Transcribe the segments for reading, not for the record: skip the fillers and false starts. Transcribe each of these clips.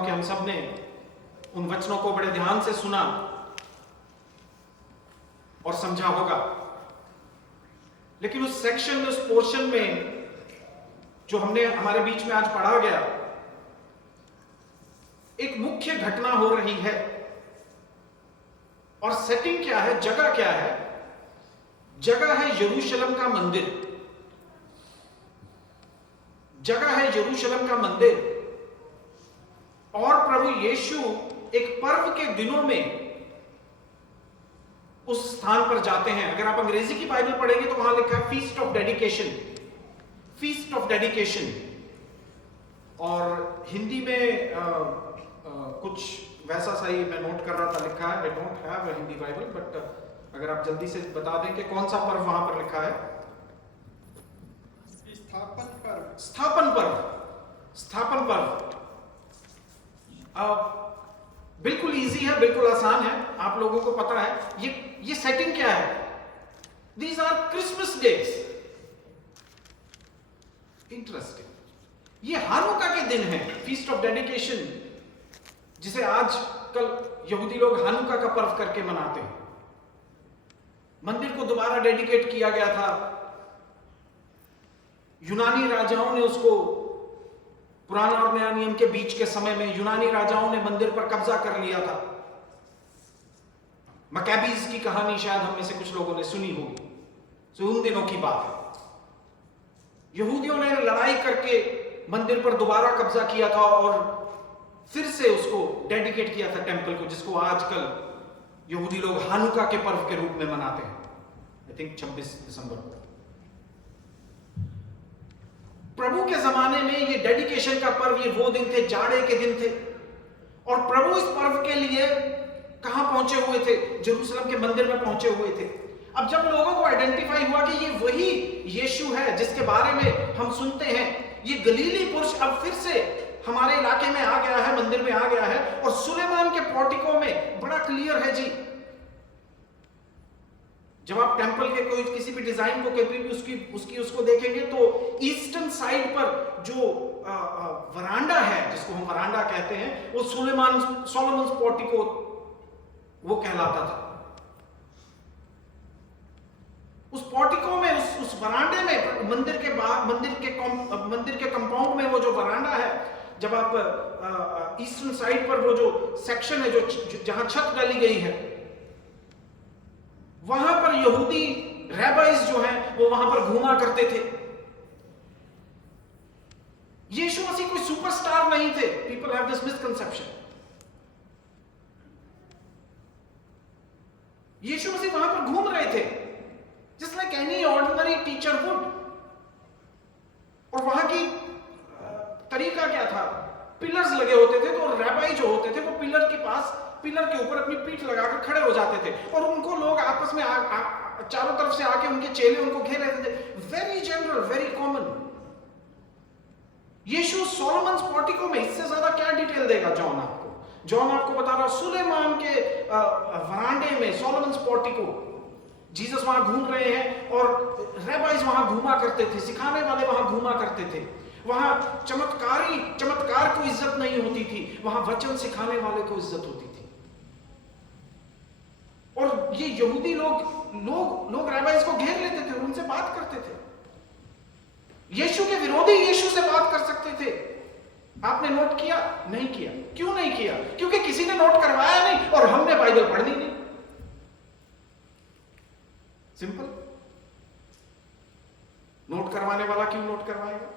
हूं कि हम सब ने उन वचनों को बड़े ध्यान से सुना और समझा होगा, लेकिन उस सेक्शन में, उस पोर्शन में जो हमने हमारे बीच में आज पढ़ा गया, एक मुख्य घटना हो रही है। और सेटिंग क्या है, जगह क्या है? जगह है यरूशलेम का मंदिर। जगह है यरूशलेम का मंदिर। और प्रभु यीशु एक पर्व के दिनों में उस स्थान पर जाते हैं। अगर आप अंग्रेजी की बाइबल पढ़ेंगे तो वहां लिखा है feast of dedication, feast of dedication. और हिंदी में कुछ वैसा सा ही मैं नोट कर रहा था, लिखा है, I don't have a Hindi Bible, but अगर आप जल्दी से बता दें कि कौन सा पर्व वहां पर लिखा है। स्थापन पर्व। स्थापन पर्व, स्थापन पर्व। बिल्कुल इजी है, बिल्कुल आसान है, आप लोगों को पता है। ये सेटिंग क्या है? These are Christmas days. Interesting. ये हानुका के दिन है, फीस्ट ऑफ डेडिकेशन, जिसे आज कल यहूदी लोग हानुका का पर्व करके मनाते हैं। मंदिर को दोबारा डेडिकेट किया गया था। यूनानी राजाओं ने उसको, पुराना और नया नियम के बीच के समय में यूनानी राजाओं ने मंदिर पर कब्जा कर लिया था। मकैबीज की कहानी शायद हम में से कुछ लोगों ने सुनी होगी। तो उन दिनों की बात है। यहूदियों ने लड़ाई करके मंदिर पर दोबारा कब्जा किया था और फिर से उसको डेडिकेट किया था, टेंपल को, जिसको आजकल यहूदी लोग हानुका के पर्व के रूप में मनाते हैं। आई थिंक 26 दिसंबर को। प्रभु के जमाने में ये डेडिकेशन का पर्व, ये वो दिन थे, जाड़े के दिन थे। और प्रभु इस पर्व के लिए कहां पहुंचे हुए थे? यरूशलेम के मंदिर में पहुंचे हुए थे। अब जब लोगों को आइडेंटिफाई हुआ कि ये वही यीशु है जिसके बारे में हम सुनते हैं, ये गलीली पुरुष अब फिर से हमारे इलाके में आ गया है, मंदिर में आ गया है। और सुलेमान के पोर्टिको में बड़ा क्लियर है जी, जब आप टेंपल के कोई किसी भी डिजाइन को कभी भी उसको देखेंगे तो ईस्टर्न साइड पर जो वरांडा है, जिसको हम वरांडा कहते हैं, वो सोलोमन्स पोर्टिको वो कहलाता था। उस पोर्टिको में, उस वरांडे में, मंदिर के कंपाउंड में वो जो वरांडा है, जब आप ईस्टर्न साइड पर वो जो सेक्शन है, जो जहां छत डाली गई है, वहां पर यहूदी रैबाइज जो हैं वो वहां पर घूमा करते थे। यीशु मसीह कोई सुपरस्टार नहीं थे। People have this misconception. यीशु मसीह वहां पर घूम रहे थे just like any ordinary teacher would. और वहां की तरीका क्या था? पिलर्स लगे होते थे, तो रैबाई जो होते थे वो पिलर के ऊपर अपनी पीठ लगाकर खड़े हो जाते थे और उनको लोग आपस में चारों तरफ से आके उनके चेले उनको घेर लेते थे। Very general, very common. यीशु सोलोमन्स पोर्टिको में, इससे ज्यादा क्या डिटेल देगा जॉन आपको बता रहा, सुलेमान के वरांडे में, सोलोमन्स पोर्टिको, जीसस वहां घूम रहे हैं और रैबाइज वहां घूमा करते थे, सिखाने वाले वहां घूमा करते थे। वहां चमत्कार को इज्जत नहीं होती थी, वहां वचन सिखाने वाले को इज्जत होती थी। और ये यहूदी लोग रैबाइज को घेर लेते थे और उनसे बात करते थे। यीशु के विरोधी यीशु से बात कर सकते थे। आपने नोट किया? नहीं किया। क्यों नहीं किया? क्योंकि किसी ने नोट करवाया नहीं और हमने बाइबल पढ़नी नहीं। सिंपल। नोट करवाने वाला क्यों नोट करवाएगा?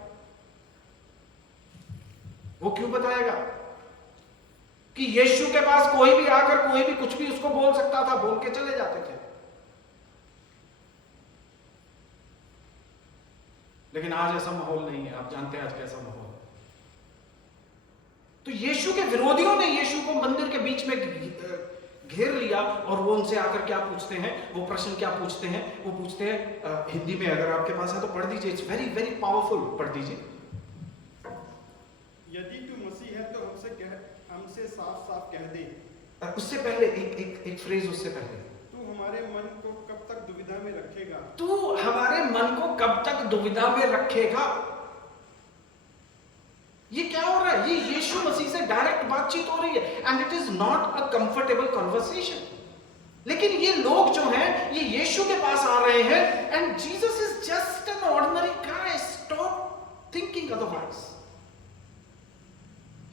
वो क्यों बताएगा कि यीशु के पास कोई भी आकर कोई भी कुछ भी उसको बोल सकता था, बोल के चले जाते थे। लेकिन आज ऐसा माहौल नहीं है। आप जानते हैं आज कैसा माहौल है। तो यीशु के विरोधियों ने यीशु को मंदिर के बीच में घेर लिया और वो उनसे आकर क्या पूछते हैं? वो प्रश्न क्या पूछते हैं? वो पूछते हैं, हिंदी में अगर आपके पास है तो पढ़ दीजिए। It's very very powerful. पढ़ दीजिए। यदि तू मसीह है तो हमसे साफ साफ कह दे। उससे पहले एक फ्रेज, उससे पहले, तू हमारे मन को कब तक दुविधा में रखेगा? तू हमारे मन को कब तक दुविधा में रखेगा? ये क्या हो रहा है? ये यीशु मसीह से डायरेक्ट बातचीत हो रही है and it is not a comfortable conversation. लेकिन ये लोग जो हैं ये यीशु के पास आ रहे हैं and Jesus is just an ordinary guy, stop thinking otherwise.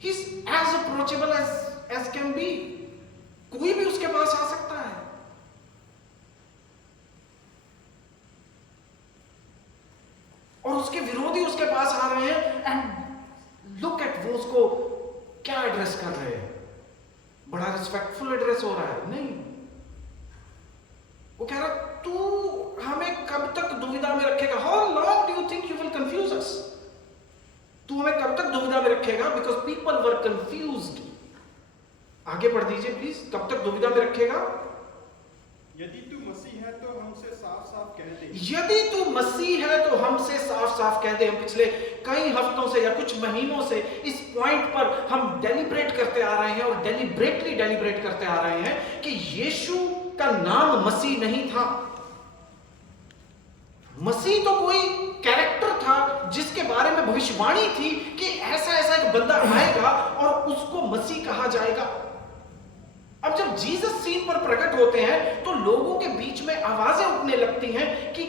He is as approachable as can be. कोई भी उसके पास आ सकता है। और उसके विरोधी उसके पास आ रहे हैं एंड लुक एट, वो उसको क्या एड्रेस कर रहे हैं? बड़ा रिस्पेक्टफुल एड्रेस हो रहा है? नहीं, वो कह रहा तू हमें कब तक दुविधा में रखेगा? How long do you think you will confuse us? तू हमें कब तक दुविधा में रखेगा? Because people were confused. आगे पढ़ दीजिए प्लीज। कब तक दुविधा में रखेगा? यदि तू मसीह है तो हमसे साफ साफ कह दे। यदि तू मसीह है तो हमसे साफ साफ कह दे। हम पिछले कई हफ्तों से या कुछ महीनों से इस पॉइंट पर हम डेलिब्रेट करते आ रहे हैं और डेलिब्रेट करते आ रहे हैं कि यीशु का नाम मसीह नहीं था। मसीह तो कोई कैरेक्टर था जिसके बारे में भविष्यवाणी थी कि ऐसा ऐसा एक बंदा आएगा और उसको मसीह कहा जाएगा। अब जब जीसस सीन पर प्रकट होते हैं तो लोगों के बीच में आवाजें उठने लगती हैं कि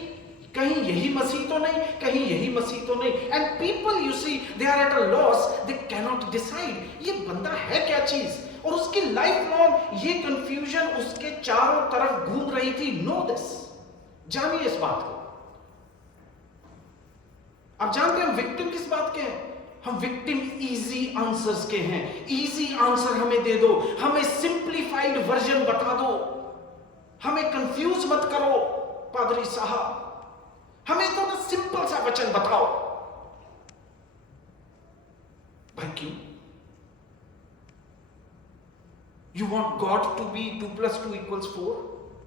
कहीं यही मसीह तो नहीं, कहीं यही मसीह तो नहीं। And people you see they are at a loss, they can not decide ये बंदा है क्या चीज। और उसकी लाइफ लॉन्ग ये कंफ्यूजन उसके चारों तरफ घूम रही थी। नो दिस, जानिए इस बात को। आप जानते हैं हम विक्टिम किस बात के हैं? हम विक्टिम इजी आंसर्स के हैं। इजी आंसर हमें दे दो, हमें सिंप्लीफाइड वर्जन बता दो, हमें कंफ्यूज मत करो पादरी साहब, हमें तो ना सिंपल सा वचन बताओ। भाई क्यों? You want God to be 2 + 2 = 4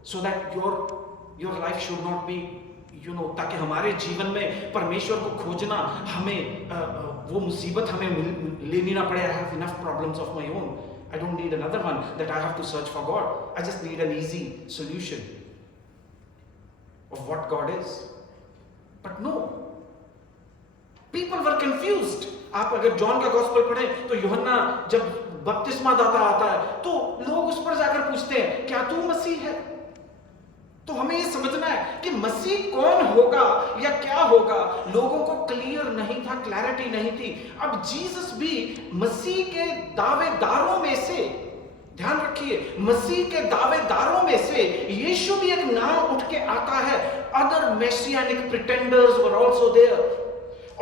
so that your life should not be, ताकि हमारे जीवन में परमेश्वर को खोजना, हमें वो मुसीबत हमें लेनी ना पड़े। I have enough problems of my own. I don't need another one that I have to search for God. I just need an easy solution of what God is. But no, people were confused. आप अगर John का gospel पढ़ें तो यूहन्ना जब बपतिस्मा दाता आता है तो लोग उस पर जाकर पूछते हैं क्या तू मसीह है? तो हमें ये समझना है कि मसीह कौन होगा या क्या होगा, लोगों को क्लियर नहीं था, क्लैरिटी नहीं थी। अब जीसस भी मसीह के दावेदारों में से, ध्यान रखिए, मसीह के दावेदारों में से यीशु भी एक नाम उठ के आता है। Other messianic pretenders were also there.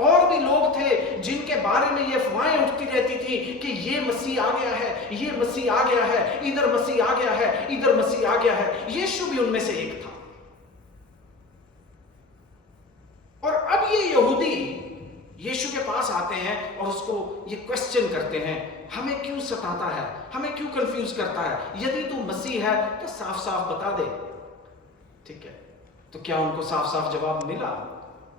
और भी लोग थे जिनके बारे में ये अफवाहें उठती रहती थी कि ये मसीह आ गया है, ये मसीह आ गया है, इधर मसीह आ गया है, इधर मसीह आ गया है। यीशु भी उनमें से एक था। और अब ये यहूदी यीशु के पास आते हैं और उसको ये क्वेश्चन करते हैं, हमें क्यों सताता है, हमें क्यों कंफ्यूज करता है? यदि तू मसीह है तो साफ साफ बता दे। ठीक है, तो क्या उनको साफ साफ जवाब मिला?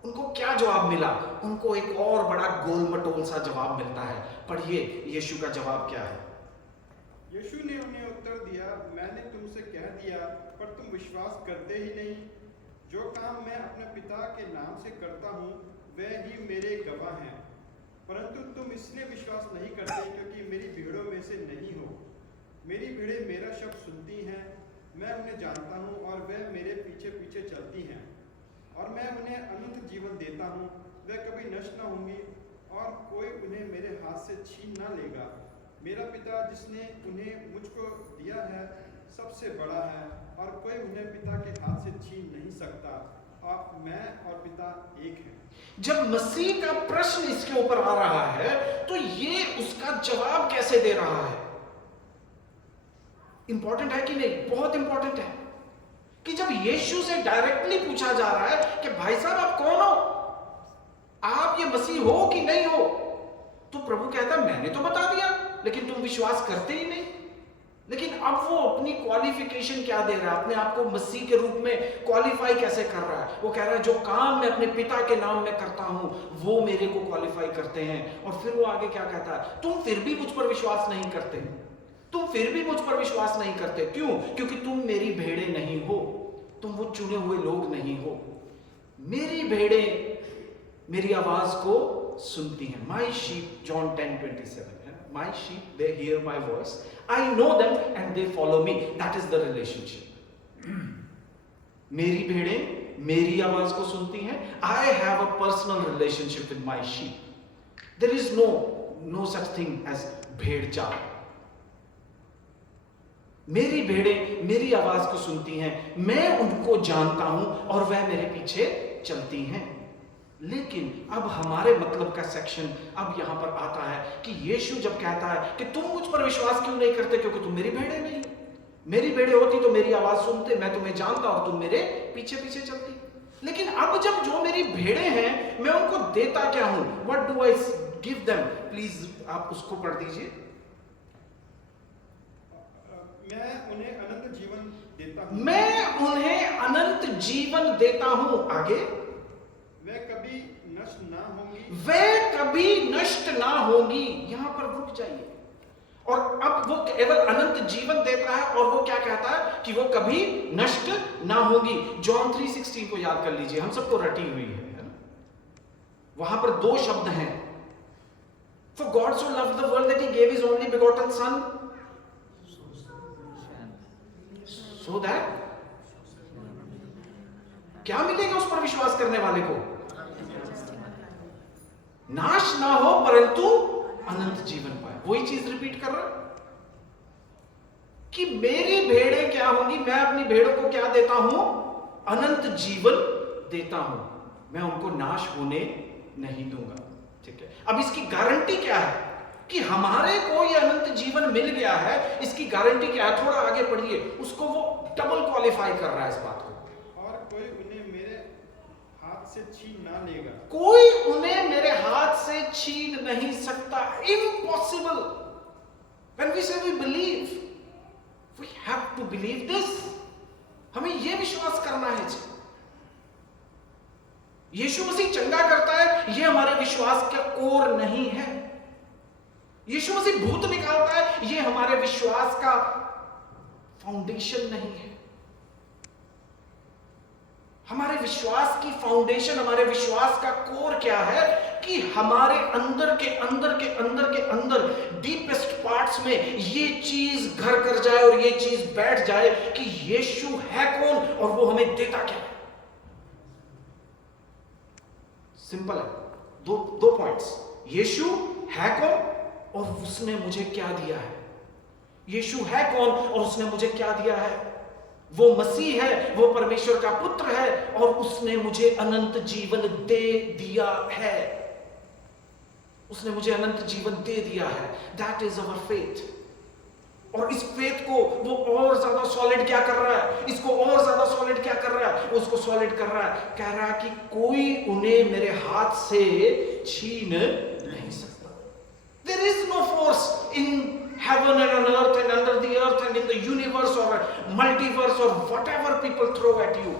उनको क्या जवाब मिला? उनको एक और बड़ा गोल मटोल सा जवाब मिलता है। पढ़िए यीशु का जवाब क्या है। यीशु ने उन्हें उत्तर दिया, मैंने तुमसे कह दिया पर तुम विश्वास करते ही नहीं। जो काम मैं अपने पिता के नाम से करता हूँ वह ही मेरे गवाह हैं, परंतु तुम इसलिए विश्वास नहीं करते क्योंकि मेरी भीड़ों में से नहीं हो। मेरी भीड़ें मेरा शब्द सुनती हैं, मैं उन्हें जानता हूँ और वह मेरे पीछे पीछे चलती हैं, और मैं उन्हें अनंत जीवन देता हूँ। वह कभी नष्ट न होंगी और कोई उन्हें मेरे हाथ से छीन न लेगा। मेरा पिता जिसने उन्हें मुझको दिया है सबसे बड़ा है और कोई उन्हें पिता के हाथ से छीन नहीं सकता। और मैं और पिता एक हैं। जब मसीह का प्रश्न इसके ऊपर आ रहा है तो ये उसका जवाब कैसे दे रहा है? इंपॉर्टेंट है कि नहीं? बहुत इंपॉर्टेंट है कि जब यीशु से डायरेक्टली पूछा जा रहा है कि भाई साहब आप कौन हो, आप ये मसीह हो कि नहीं हो, तो प्रभु कहता है मैंने तो बता दिया लेकिन तुम विश्वास करते ही नहीं। लेकिन अब वो अपनी क्वालिफिकेशन क्या दे रहा है, अपने आप को मसीह के रूप में क्वालिफाई कैसे कर रहा है? वो कह रहा है जो काम मैं अपने पिता के नाम में करता हूं वो मेरे को क्वालिफाई करते हैं। और फिर वो आगे क्या कहता है, तुम फिर भी मुझ पर विश्वास नहीं करते, तुम फिर भी मुझ पर विश्वास नहीं करते। क्यों? क्योंकि तुम मेरी भेड़ें नहीं हो, तुम वो चुने हुए लोग नहीं हो। मेरी भेड़ें मेरी आवाज को सुनती हैं। माई शीप, जॉन 10:27 है, My sheep, they hear my voice. I know them and they follow me. That is the relationship. मेरी भेड़ें मेरी आवाज को सुनती हैं. I have a personal relationship with my sheep. There is no such thing as भेड़ चाल. मेरी भेड़ें मेरी आवाज को सुनती हैं, मैं उनको जानता हूं और वह मेरे पीछे चलती हैं. लेकिन अब हमारे मतलब का सेक्शन अब यहां पर आता है कि यीशु जब कहता है कि तुम मुझ पर विश्वास क्यों नहीं करते, क्योंकि तुम मेरी भेड़ें नहीं हो. मेरी भेड़ें होती तो मेरी आवाज सुनते, मैं तुम्हें जानता और तुम मेरे पीछे पीछे चलती. लेकिन अब जब जो मेरी भेड़ें हैं मैं उनको देता क्या हूं? What do I give them? Please आप उसको पढ़ दीजिए. मैं उन्हें अनंत जीवन देता हूं. मैं उन्हें अनंत जीवन देता हूं. आगे, वे कभी नष्ट ना होंगी. वे कभी नष्ट ना होंगी. यहां पर रुक जाइए. और अब वो केवल अनंत जीवन देता है और वो क्या कहता है कि वो कभी नष्ट ना होगी. जॉन 3:16 को याद कर लीजिए, हम सबको रटी हुई है ना. वहां पर दो शब्द हैं. For God so loved the world that he gave his only begotten son, so that क्या मिलेगा उस पर विश्वास करने वाले को? नाश ना हो परंतु अनंत जीवन पाए. वही चीज रिपीट कर रहा कि मेरी भेड़ें क्या होंगी, मैं अपनी भेड़ों को क्या देता हूं? अनंत जीवन देता हूं. मैं उनको नाश होने नहीं दूंगा. ठीक है, अब इसकी गारंटी क्या है कि हमारे को ये अनंत जीवन मिल गया है? इसकी गारंटी क्या है? थोड़ा आगे पढ़िए, उसको वो डबल क्वालिफाई कर रहा है इस बात को. और कोई उन्हें मेरे हाथ से छीन ना लेगा. कोई उन्हें मेरे हाथ से छीन नहीं सकता. Impossible. When we say we believe, we have to believe this. हमें यह विश्वास करना है. यीशु मसीह चंगा करता है, यह हमारे विश्वास का कोर नहीं है. यीशु मसीह भूत निकालता है, यह हमारे विश्वास का फाउंडेशन नहीं है. हमारे विश्वास की फाउंडेशन, हमारे विश्वास का कोर क्या है कि हमारे अंदर के अंदर के अंदर के अंदर डीपेस्ट पार्ट्स में ये चीज घर कर जाए और ये चीज बैठ जाए कि यीशु है कौन और वो हमें देता क्या है. सिंपल है. दो पॉइंट्स. यीशु है कौन और उसने मुझे क्या दिया है. यीशु है कौन और उसने मुझे क्या दिया है. वो मसीह है, वो परमेश्वर का पुत्र है और उसने मुझे अनंत जीवन दे दिया है. उसने मुझे अनंत जीवन दे दिया है. That is our faith. और इस फेथ को वो और ज्यादा सॉलिड क्या कर रहा है? इसको और ज्यादा सॉलिड क्या कर रहा है? उसको सॉलिड कर रहा है, कह रहा है कि कोई उन्हें मेरे हाथ से छीन नहीं सकता. There is no force in heaven and on earth and under the earth and in the universe or multiverse or whatever people throw at you.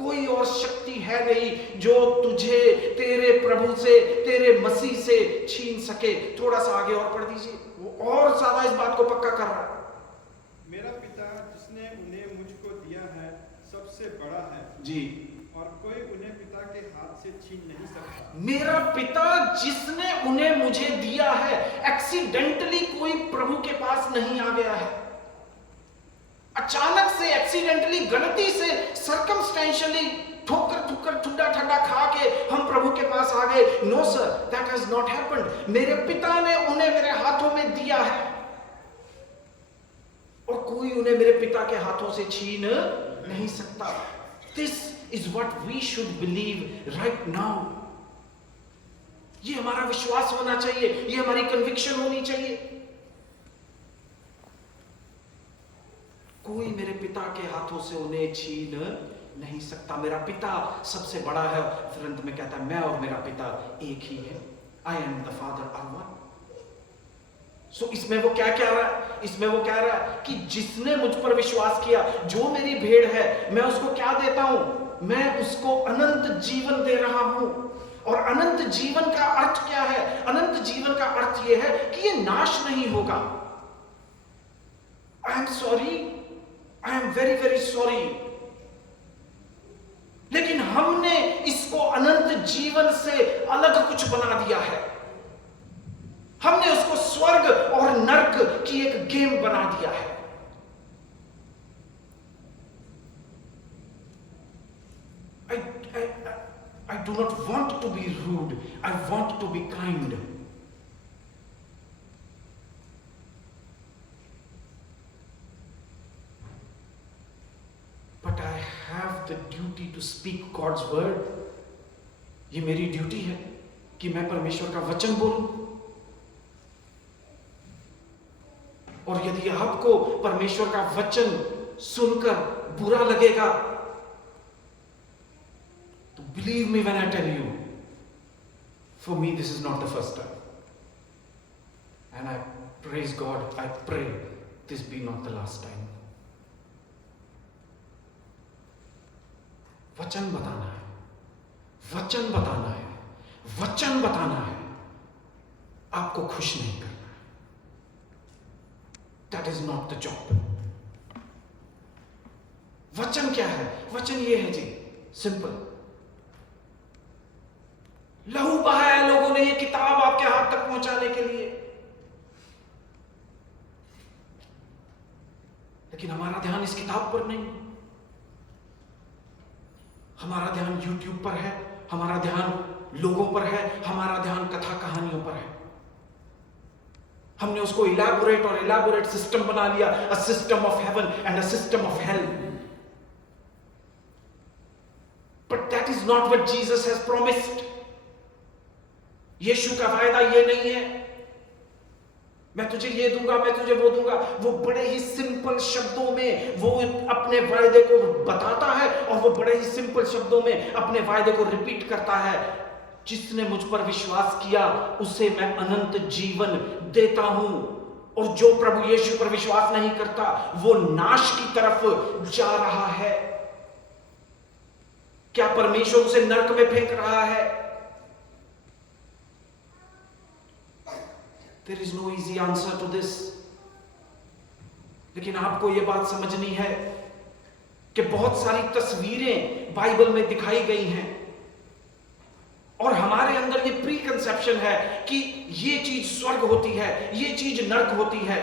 कोई और शक्ति है नहीं जो तुझे तेरे प्रभु से, तेरे मसीह से छीन सके. थोड़ा सा आगे और पढ़ दीजिए, वो और ज्यादा इस बात को पक्का कर रहा है. मेरा पिता जिसने उन्हें मुझको दिया है सबसे बड़ा है जी, और कोई उन्हें पिता के हाथ से छीन नहीं सकता. मेरा पिता जिसने उन्हें मुझे दिया है. एक्सीडेंटली कोई प्रभु के पास नहीं आ गया है. अचानक से, एक्सीडेंटली, गलती से, सर्कमस्टेंशियली ठोकर ठुड्डा ठंडा खा के हम प्रभु के पास आ गए. No sir, that has not happened. मेरे पिता ने उन्हें मेरे हाथों में दिया है और कोई उन्हें मेरे पिता के हाथों से छीन नहीं सकता. This is what we should believe right now. ये हमारा विश्वास होना चाहिए, ये हमारी कन्विक्शन होनी चाहिए. कोई मेरे पिता के हाथों से उन्हें छीन नहीं सकता. मेरा पिता सबसे बड़ा है. फिर अंत में कहता है मैं और मेरा पिता एक ही है. I am the Father are one. सो इसमें वो क्या कह रहा है? इसमें वो कह रहा है कि जिसने मुझ पर विश्वास किया, जो मेरी भेड़ है, मैं उसको क्या देता हूं? मैं उसको अनंत जीवन दे रहा हूं. और अनंत जीवन का अर्थ क्या है? अनंत जीवन का अर्थ यह है कि ये नाश नहीं होगा. I am sorry, I am very very sorry, लेकिन हमने इसको अनंत जीवन से अलग कुछ बना दिया है. हमने उसको स्वर्ग और नरक की एक गेम बना दिया है। I do not want to be rude. I want to be kind. But I have the duty to speak God's word. ये मेरी ड्यूटी है कि मैं परमेश्वर का वचन बोलूं। और यदि आपको परमेश्वर का वचन सुनकर बुरा लगेगा, तो believe me when I tell you, for me this is not the first time. And I praise God, I pray this be not the last time. वचन बताना है, वचन बताना है, वचन बताना है, आपको खुश नहीं करना है। That is not the job. वचन क्या है? वचन ये है जी, सिंपल। लहू बहाया लोगों ने ये किताब आपके हाथ तक पहुंचाने के लिए, लेकिन हमारा ध्यान इस किताब पर नहीं। हमारा ध्यान YouTube पर है, हमारा ध्यान लोगों पर है, हमारा ध्यान कथा कहानियों पर है। हमने उसको इलैबोरेट सिस्टम बना लिया, a system of heaven and a system of hell. But that is not what Jesus has promised. यीशु का वायदा ये नहीं है मैं तुझे ये दूंगा, मैं तुझे वो दूंगा। वो बड़े ही सिंपल शब्दों में वो अपने वायदे को बताता है और वो बड़े ही सिंपल शब्दों में अपने वायदे को रिपीट करता है। जिसने मुझ पर विश्वास किया उसे मैं अनंत जीवन देता हूं, और जो प्रभु यीशु पर विश्वास नहीं करता वो नाश की तरफ जा रहा है। क्या परमेश्वर उसे नरक में फेंक रहा है? There is no easy answer to this. लेकिन आपको यह बात समझनी है कि बहुत सारी तस्वीरें बाइबल में दिखाई गई हैं और हमारे अंदर ये प्री कंसेप्शन है कि ये चीज स्वर्ग होती है, ये चीज नरक होती है।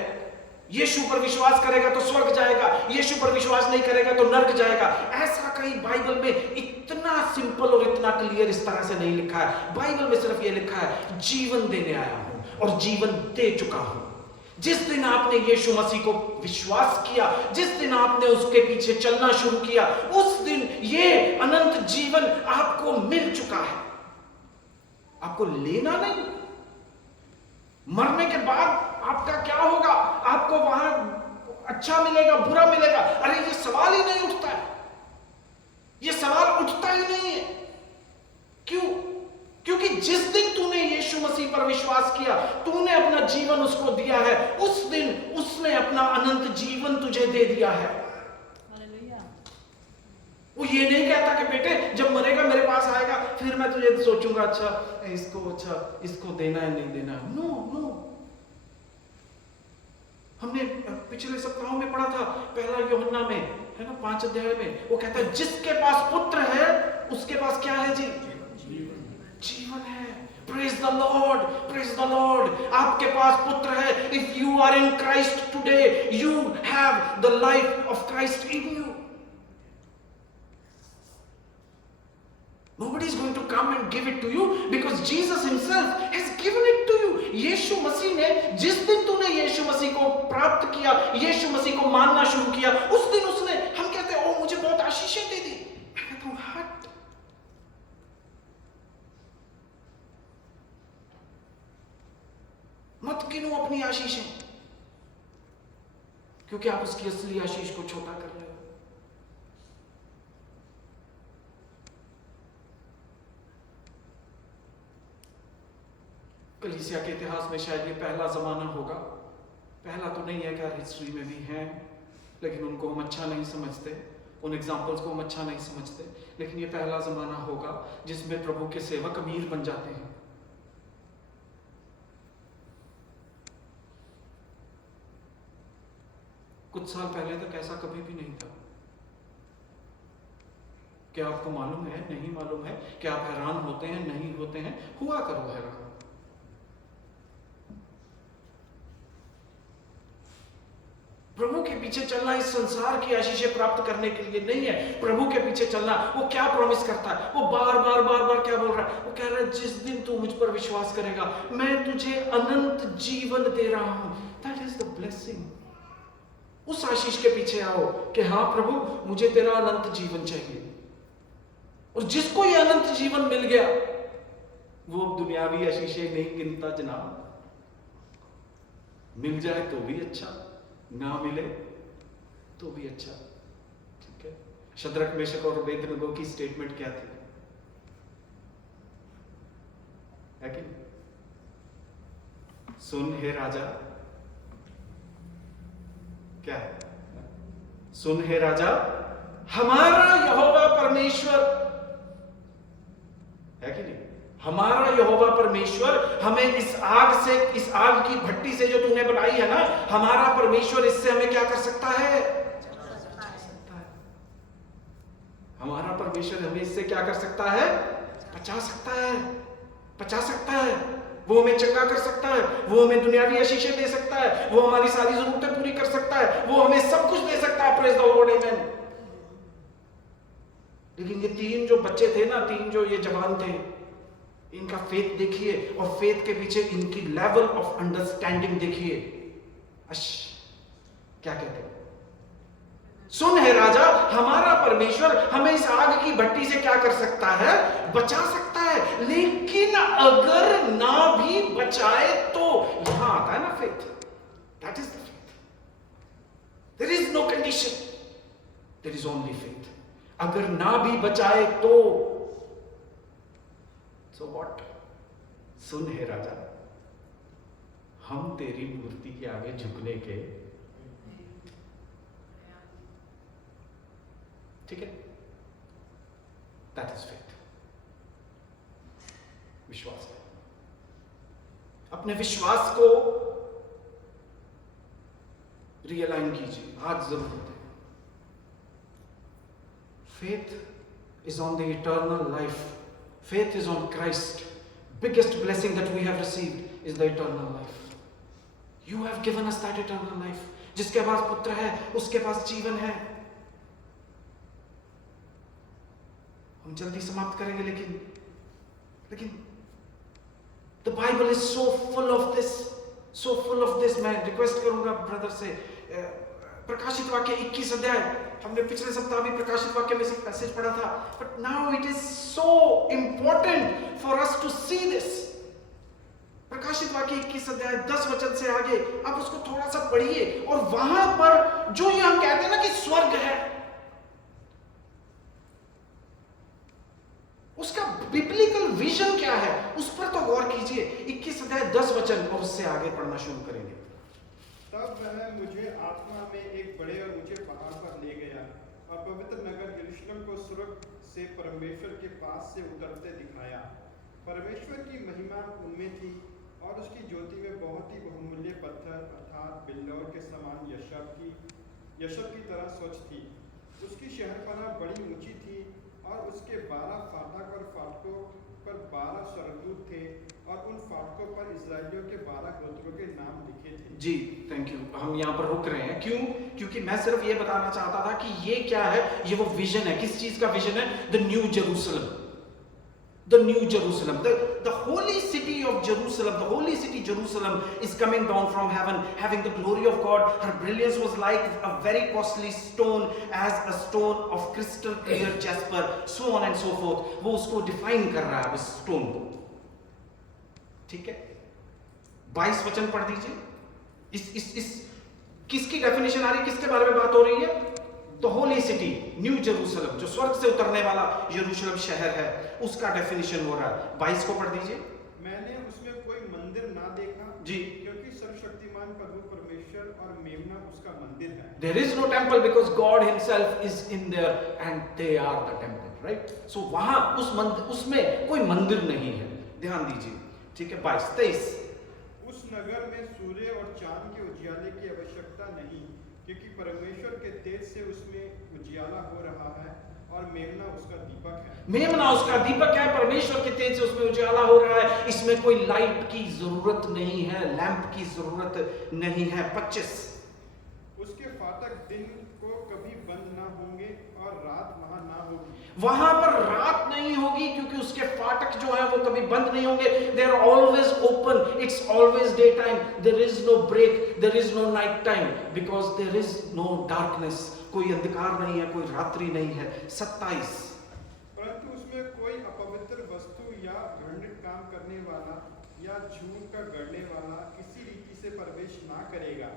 यीशु पर विश्वास करेगा तो स्वर्ग जाएगा, यीशु पर विश्वास नहीं करेगा तो नरक जाएगा। ऐसा कहीं बाइबल में इतना सिंपल और इतना क्लियर इस तरह से नहीं लिखा है। बाइबल में सिर्फ ये लिखा है जीवन देने आया हूं और जीवन दे चुका हूं। जिस दिन आपने यीशु मसीह को विश्वास किया, जिस दिन आपने उसके पीछे चलना शुरू किया, उस दिन ये अनंत जीवन आपको मिल चुका है। आपको लेना नहीं। मरने के बाद आपका क्या होगा, आपको वहां अच्छा मिलेगा, बुरा मिलेगा, अरे ये सवाल ही नहीं उठता है। ये सवाल उठता ही नहीं है। क्यों? क्योंकि जिस दिन तूने यीशु मसीह पर विश्वास किया, तूने अपना जीवन उसको दिया है, उस दिन उसने अपना अनंत जीवन तुझे दे दिया है। वो ये नहीं कहता कि बेटे जब मरेगा मेरे पास आएगा फिर मैं तुझे सोचूंगा इसको देना है नहीं देना है। नो। हमने पिछले सप्ताह में पढ़ा था पहला यूहन्ना में, है ना, 5 अध्याय में, वो कहता है जिसके पास पुत्र है उसके पास क्या है जी? जीवन है। Praise the Lord, praise the Lord. आपके पास पुत्र है। If you are in Christ today you have the life of Christ in you. Nobody is going to come and give it to you because Jesus himself has given it to you. यीशु मसीह ने, जिस दिन तूने यीशु मसीह को प्राप्त किया, यीशु मसीह को मानना शुरू किया, उस दिन उसने, हम कहते हैं ओ मुझे बहुत आशीषें दे दी। मैं कहता हूं हट। मत गिनो अपनी आशीषें, क्योंकि आप उसकी असली आशीष को छोटा कर रहे हो। कलीसिया के इतिहास में शायद ये पहला जमाना होगा। पहला तो नहीं है, क्या हिस्ट्री में भी है, लेकिन उनको हम अच्छा नहीं समझते, उन एग्जाम्पल्स को हम अच्छा नहीं समझते। लेकिन ये पहला जमाना होगा जिसमें प्रभु के सेवक अमीर बन जाते हैं। कुछ साल पहले तक ऐसा कभी भी नहीं था। क्या आपको मालूम है? नहीं मालूम है? क्या आप हैरान होते हैं? नहीं होते हैं? हुआ करो हैरान। प्रभु के पीछे चलना इस संसार की आशीषें प्राप्त करने के लिए नहीं है। प्रभु के पीछे चलना, वो क्या प्रॉमिस करता है? वो बार बार क्या बोल रहा है? वो कह रहा है जिस दिन तू मुझ पर विश्वास करेगा मैं तुझे अनंत जीवन दे रहा हूं। That is the blessing. उस आशीष के पीछे आओ कि हाँ प्रभु मुझे तेरा अनंत जीवन चाहिए। और जिसको ये अनंत जीवन मिल गया वो अब दुनियावी आशीषें नहीं गिनता जनाब। मिल जाए तो भी अच्छा, ना मिले तो भी अच्छा। ठीक है, शद्रक मेशक और अबेदनगो की स्टेटमेंट क्या थी? है कि सुन हे राजा, क्या है? सुन हे राजा, हमारा यहोवा परमेश्वर, है कि नहीं? हमारा यहोवा परमेश्वर हमें इस आग की भट्टी से जो तूने बनाई है ना, हमारा परमेश्वर इससे हमें क्या कर सकता है? हमारा परमेश्वर हमें इससे क्या कर सकता है? बचा सकता है। वो हमें चंगा कर सकता है, वो हमें दुनियावी आशीषें दे सकता है, वो हमारी सारी जरूरतें पूरी कर सकता है, वो हमें सब कुछ दे सकता है। प्रेज द लॉर्ड, आमेन। लेकिन ये तीन जो बच्चे थे ना, तीन जो ये जवान थे, इनका फेथ देखिए और फेथ के पीछे इनकी लेवल ऑफ अंडरस्टैंडिंग देखिए। क्या कहते हैं? सुन है राजा, हमारा परमेश्वर हमें इस आग की भट्टी से क्या कर सकता है? बचा सकता है। लेकिन अगर ना भी बचाए तो, यहां आता है ना faith, that is the faith. There is no condition, there is only faith. अगर ना भी बचाए तो So what? सुन हे राजा, हम तेरी मूर्ति के आगे झुकने के, ठीक है? That is faith. विश्वास है। अपने विश्वास को रियलाइन कीजिए, आज जरूरत है। Faith is on the eternal life. Faith is on Christ. Biggest blessing that we have received is the eternal life. You have given us that eternal life. जिसके पास पुत्र है उसके पास जीवन है। हम जल्दी समाप्त करेंगे, लेकिन the Bible is so full of this. मैं रिक्वेस्ट करूंगा ब्रदर से, प्रकाशित वाक्य 21 अध्याय, हमने पिछले सप्ताह भी प्रकाशित वाक्य में से पैसेज पढ़ा था, but now it is so important for us to see this. प्रकाशित वाक्य 21 अध्याय 10 वचन से आगे आप उसको थोड़ा सा पढ़िए, और वहां पर जो ये हम कहते हैं ना कि स्वर्ग है, उसका बिब्लिकल विजन क्या है, उस पर तो गौर कीजिए। 21 अध्याय 10 वचन और उससे आगे पढ़ना शुरू करेंगे। तब वह मुझे आत्मा में एक बड़े और ऊंचे पहाड़ पर ले गया और पवित्र नगर यरूशलेम को स्वर्ग से परमेश्वर के पास से उतरते दिखाया। परमेश्वर की महिमा उनमें थी और उसकी ज्योति में बहुत ही बहुमूल्य पत्थर अर्थात बिल्लौर के समान यशब की तरह स्वच्छ थी। उसकी शहरपनाह बड़ी ऊंची थी और उसके 12 फाटक और फाटकों पर 12 स्वर्गदूत थे और उन फाटकों पर इस्राएलियों के 12 गोत्रों के नाम लिखे थे। जी थैंक यू। हम यहाँ पर रुक रहे हैं, क्यों? क्योंकि मैं सिर्फ ये बताना चाहता था कि ये क्या है, ये वो विजन है। किस चीज का विजन है? The new Jerusalem, the new Jerusalem, the holy city of Jerusalem. The holy city Jerusalem is coming down from heaven, having the glory of God. Her brilliance was like a very costly stone, as a stone of crystal clear jasper, so on and so forth. वो उसको define कर रहा है इस stone को, ठीक है? 22 वचन पढ़ दीजिए। इस किसकी डेफिनेशन आ रही है, किसके बारे में बात हो रही है? The holy city, new Jerusalem, जो स्वर्ग से उतरने वाला यरूशलेम शहर है, उसका डेफिनेशन हो रहा है। 22 को पढ़ दीजिए। मैंने उसमें कोई मंदिर ना देखा जी, क्योंकि सर्वशक्तिमान प्रभु परमेश्वर और मेमना उसका मंदिर है। there is no temple because God himself is in there and they are the temple, right? So वहां उसमें कोई मंदिर नहीं है, ध्यान दीजिए, ठीक है? 22 23 उस नगर में सूर्य और चांद के उजियाले की आवश्यकता नहीं, क्योंकि परमेश्वर के तेज से उसमें उजियाला हो रहा है और मेमना उसका दीपक है। मेमना उसका दीपक है, परमेश्वर के तेज से उसमें उजाला हो रहा है। इसमें कोई लाइट की जरूरत नहीं है, लैंप की जरूरत नहीं है। 25 उसके फाटक दिन को कभी बंद ना होंगे और रात वहां ना होगी। वहां पर रात नहीं होगी क्योंकि उसके फाटक जो है वो कभी बंद नहीं होंगे। They are always open, it's always day time, there is no break, there is no night time, because there is no darkness. कोई अंधकार नहीं है, कोई रात्रि नहीं है। 27 परंतु उसमें कोई अपवित्र वस्तु या घृणित काम करने वाला या झूठ का गढ़ने वाला किसी रीति से प्रवेश ना करेगा,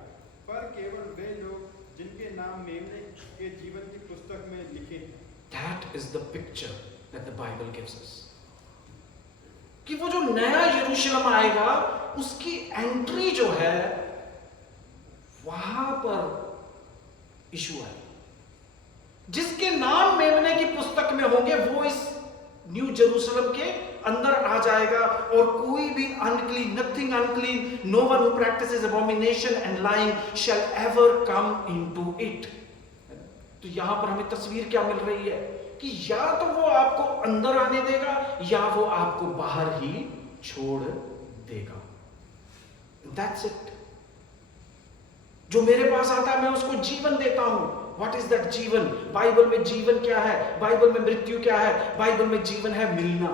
पर केवल वे लोग जिनके नाम मेमने के जीवन की पुस्तक में लिखे हैं। That is the picture that the Bible gives us. कि वो जो नया यरूशलेम आएगा उसकी एंट्री जो है वहां पर इशू आएगा। जिसके नाम मेमने की पुस्तक में होंगे वो इस न्यू जेरूशलेम के अंदर आ जाएगा, और कोई भी unclean, nothing unclean, no one who practices abomination and lying shall ever come into it. तो यहां पर हमें तस्वीर क्या मिल रही है कि या तो वो आपको अंदर आने देगा या वो आपको बाहर ही छोड़ देगा। That's it. जो मेरे पास आता है मैं उसको जीवन देता हूं। व्हाट इज दैट जीवन? बाइबल में जीवन क्या है? बाइबल में मृत्यु क्या है? बाइबल में जीवन है मिलना,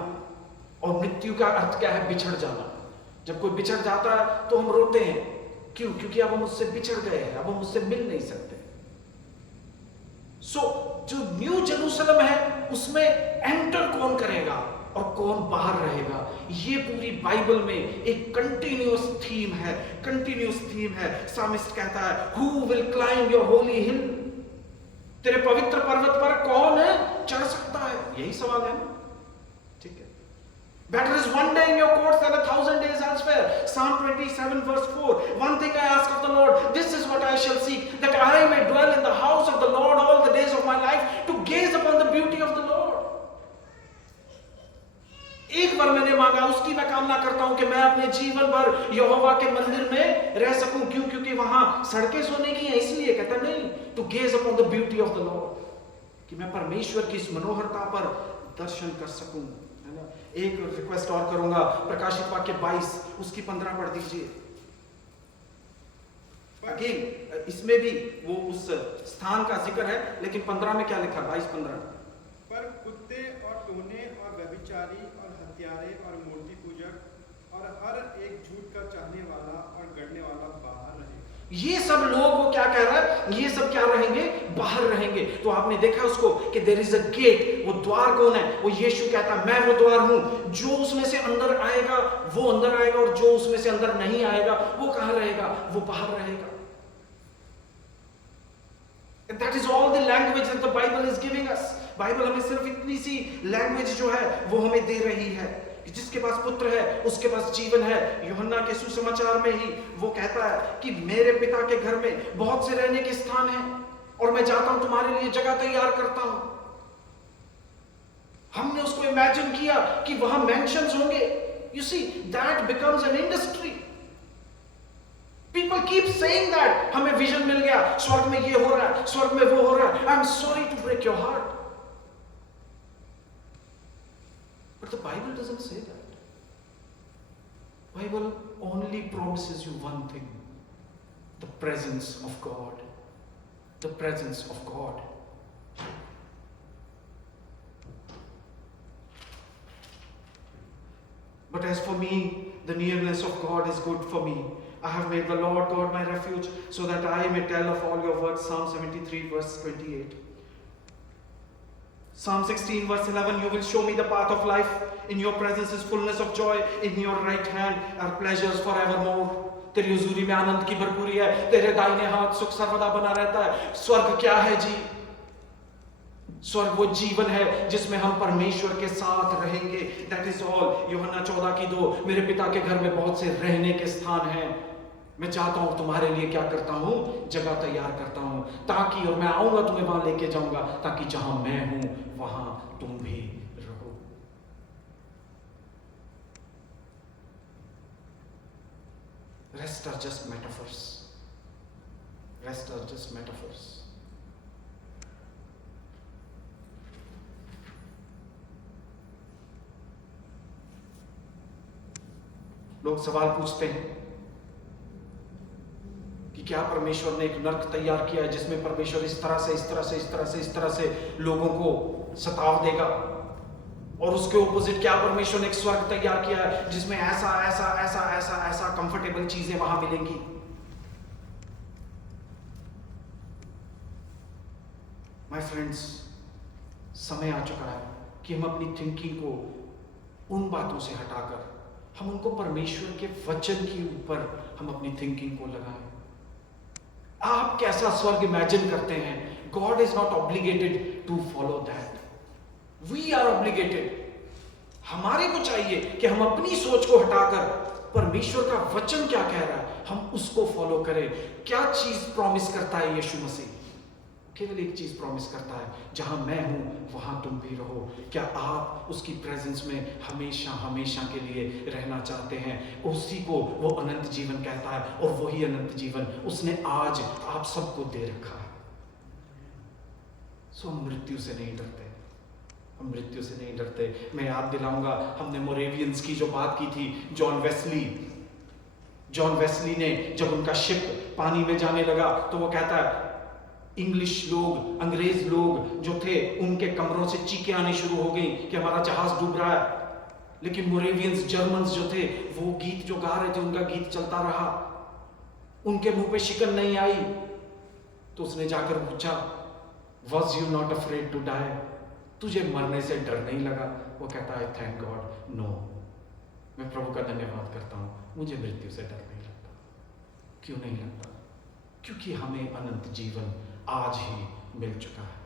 और मृत्यु का अर्थ क्या है? बिछड़ जाना। जब कोई बिछड़ जाता है तो हम रोते हैं, क्यों? क्योंकि अब हम उससे बिछड़ गए हैं, अब हम उससे मिल नहीं सकते। सो जो न्यू जेरूशलेम है उसमें एंटर कौन करेगा और कौन बाहर रहेगा, ये पूरी बाइबल में एक कंटिन्यूअस थीम है। कंटिन्यूअस थीम है। सामिस्ट कहता है, who will climb your holy hill? तेरे पवित्र पर्वत पर कौन चढ़ सकता है? यही सवाल है ना। ठीक है। Better is one day in your courts than 1,000 days elsewhere. Psalm 27 verse 4. One thing I ask of the Lord, this is what I shall seek, that I may dwell in the house of the Lord all the days of my life, to gaze upon the beauty of the Lord. एक बार मैंने मांगा, उसकी मैं कामना करता हूं कि मैं अपने जीवन भर यहोवा के मंदिर में रह सकूं। क्यों? क्योंकि वहां सड़कें सोने की हैं, इसलिए कहता नहीं, to gaze upon the beauty of the Lord, कि मैं परमेश्वर की इस मनोहरता पर दर्शन कर सकूं। है ना। एक रिक्वेस्ट और करूंगा, प्रकाशित वाक्य 22 उसकी 15 पढ़ दीजिए। अगेन इसमें भी वो उस स्थान का जिक्र है, लेकिन 15 में क्या लिखा? 22-15। पर कुत्ते और टोने और व्यभिचारी और हत्यारे और मूर्ति पूजक और हर एक झूठ का चाहने वाला और गढ़ने वाला बाहर रहेगा। ये सब लोग, वो क्या कह रहा है? ये सब क्या रहेंगे? बाहर रहेंगे। तो आपने देखा उसको कि देयर इज अ गेट। वो द्वार कौन है? वो यीशु कहता है, मैं वो द्वार हूं। जो उसमें से अंदर आएगा वो अंदर आएगा, और जो उसमें से अंदर नहीं आएगा वो कहां रहेगा? वो बाहर रहेगा। That is all the language that the Bible is giving us. Bible हमें सिर्फ इतनी सी लैंग्वेज जो है वो हमें दे रही है। जिसके पास पुत्र है उसके पास जीवन है। यूहन्ना के सुसमाचार में ही वो कहता है कि मेरे पिता के घर में बहुत से रहने के स्थान हैं, और मैं जाता हूं तुम्हारे लिए जगह तैयार करता हूं। हमने उसको इमेजिन किया कि वहां मेंशंस होंगे। You see, that becomes an industry. People keep saying that, हमें विजन मिल गया, स्वर्ग में ये हो रहा है, स्वर्ग में वो हो रहा है। I'm sorry to break your heart, but the Bible doesn't say that. Bible only promises you one thing: the presence of God. The presence of God. But as for me, the nearness of God is good for me. I have made the Lord God my refuge, so that I may tell of all your works. Psalm 73 verse 28. Psalm 16 verse 11. You will show me the path of life. In your presence is fullness of joy. In your right hand are pleasures forevermore. तेरी हुजूरी में आनंद की भरपूरी है, तेरे दाहिने हाथ सुख सर्वदा बना रहता है। स्वर्ग क्या है जी? स्वर्ग वो जीवन है जिसमें हम परमेश्वर के साथ रहेंगे। That is all. यूहन्ना 14:2। मेरे पिता के घर में बहुत से रहने के स्थान हैं। मैं चाहता हूं तुम्हारे लिए क्या करता हूं? जगह तैयार करता हूं, ताकि, और मैं आऊंगा तुम्हें वहां लेके जाऊंगा, ताकि जहां मैं हूं वहां तुम भी रहो। Rest are just metaphors. Rest are just metaphors. लोग सवाल पूछते हैं कि क्या परमेश्वर ने एक नर्क तैयार किया है जिसमें परमेश्वर इस तरह से लोगों को सताव देगा, और उसके ओपोजिट क्या परमेश्वर ने एक स्वर्ग तैयार किया है जिसमें ऐसा कंफर्टेबल चीजें वहां मिलेंगी। माय फ्रेंड्स, समय आ चुका है कि हम अपनी थिंकिंग को उन बातों से हटाकर हम उनको परमेश्वर के वचन के ऊपर हम अपनी थिंकिंग को लगाएं। आप कैसा स्वर्ग इमेजिन करते हैं? God is not obligated to follow that, we are obligated. हमारे को चाहिए कि हम अपनी सोच को हटाकर परमेश्वर का वचन क्या कह रहा है हम उसको फॉलो करें। क्या चीज प्रॉमिस करता है यीशु मसीह? केवल एक चीज प्रॉमिस करता है, जहां मैं हूं वहां तुम भी रहो। क्या आप उसकी प्रेजेंस में हमेशा हमेशा के लिए रहना चाहते हैं? उसी को वो अनंत जीवन कहता है, और वही अनंत जीवन उसने आज आप सबको दे रखा है। सो हम मृत्यु से नहीं डरते, हम मृत्यु से नहीं डरते। मैं याद दिलाऊंगा, हमने मोरेवियंस की जो बात की थी, जॉन वेस्ली ने जब उनका शिप पानी में जाने लगा तो वो कहता है इंग्लिश लोग, अंग्रेज लोग जो थे उनके कमरों से चीखें आनी शुरू हो गई कि हमारा जहाज डूब रहा है। लेकिन मोरेवियंस, जर्मन्स जो थे वो गीत जो गा रहे थे उनका गीत चलता रहा, उनके मुंह पे शिकन नहीं आई। तो उसने जाकर पूछा, was you not afraid to die? तुझे मरने से डर नहीं लगा? वो कहता है थैंक गॉड नो, मैं प्रभु का धन्यवाद करता हूं, मुझे मृत्यु से डर नहीं लगता। क्यों नहीं लगता? क्योंकि हमें अनंत जीवन आज ही मिल चुका है।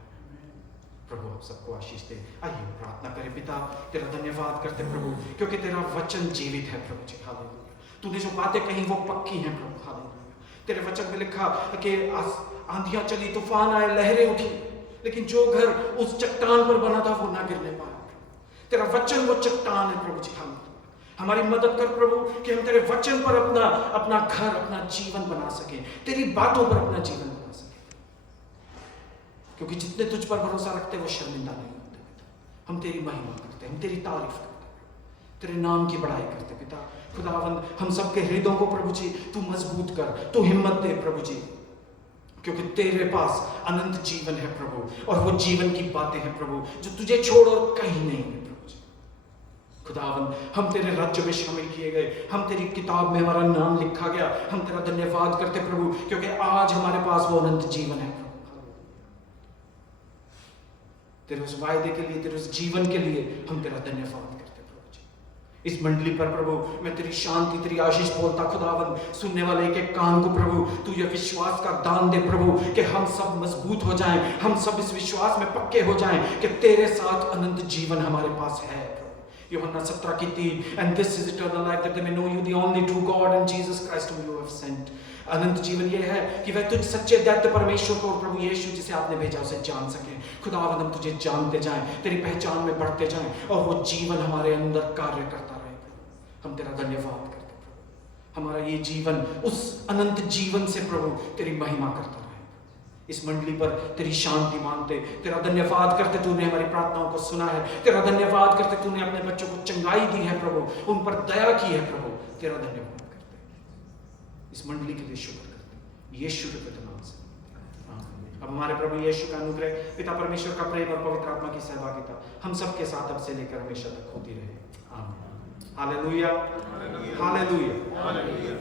प्रभु आप सबको आशीष दे। आइए प्रार्थना करें। पिता, तेरा धन्यवाद करते प्रभु, क्योंकि तेरा वचन जीवित है प्रभु जी। हालेलुया। तूने जो बातें कही वो पक्की हैं प्रभु। हालेलुया। तेरे वचन में लिखा कि आंधियां चली, तूफान आए, लहरें उठी, लेकिन जो घर उस चट्टान पर बना था वो ना गिरने पाया। तेरा वचन वो चट्टान है प्रभु जी। हमारी मदद कर प्रभु कि हम तेरे वचन पर अपना घर, अपना जीवन बना सके, तेरी बातों पर अपना जीवन बना सके, क्योंकि जितने तुझ पर भरोसा रखते वो शर्मिंदा नहीं होते। हम तेरी महिमा करते, हम तेरी तारीफ करते, तेरे नाम की बड़ाई करते। पिता खुदावंद, हम सबके हृदयों को प्रभु जी तू मजबूत कर, तू हिम्मत दे प्रभु जी, क्योंकि तेरे पास अनंत जीवन है प्रभु, और वो जीवन की बातें हैं प्रभु जो तुझे छोड़ और कहीं नहीं है प्रभु जी। खुदावंद, हम तेरे राज्य में शामिल किए गए, हम तेरी किताब में हमारा नाम लिखा गया। हम तेरा धन्यवाद करते प्रभु, क्योंकि आज हमारे पास वो अनंत जीवन है प्रभु। तेरे उस वायदे के लिए, तेरे उस जीवन के लिए हम तेरा धन्यवाद करते प्रभु जी। इस मंडली पर प्रभु मैं तेरी शांति, तेरी आशीष बोलता खुदावंद, सुनने वाले एक एक कान को प्रभु तू ये विश्वास का दान दे प्रभु कि हम सब मजबूत हो जाएं, हम सब इस विश्वास में पक्के हो जाएं कि तेरे साथ अनंत जीवन हमारे पास है। यूहन्ना 17:3 and this is eternal life that they may know you the only true God and Jesus Christ whom you have sent। अनंत जीवन ये है कि वह तुझ सच्चे दैत्य परमेश्वर को और प्रभु यीशु जिसे आपने भेजा उसे जान सके। खुदावंद, हम तुझे जानते जाएं, तेरी पहचान में बढ़ते जाएं, और वो जीवन हमारे अंदर कार्य करता रहे। हम तेरा धन्यवाद करते प्रभु, हमारा ये जीवन उस अनंत जीवन से प्रभु तेरी महिमा करता रहे। इस मंडली पर तेरी शांति मांगते, तेरा धन्यवाद करते तूने हमारी प्रार्थनाओं को सुना है, तेरा धन्यवाद करते तूने अपने बच्चों को चंगाई दी है प्रभु, उन पर दया की है प्रभु। तेरा धन्यवाद करते, इस मंडली के लिए शुक्र करते, यीशु के नाम से। अब हमारे प्रभु यीशु का अनुग्रह, पिता परमेश्वर का प्रेम और पवित्र आत्मा की सहभागिता हम सबके साथ अब से लेकर हमेशा तक होती रहे। आमीन। Hallelujah, hallelujah, hallelujah.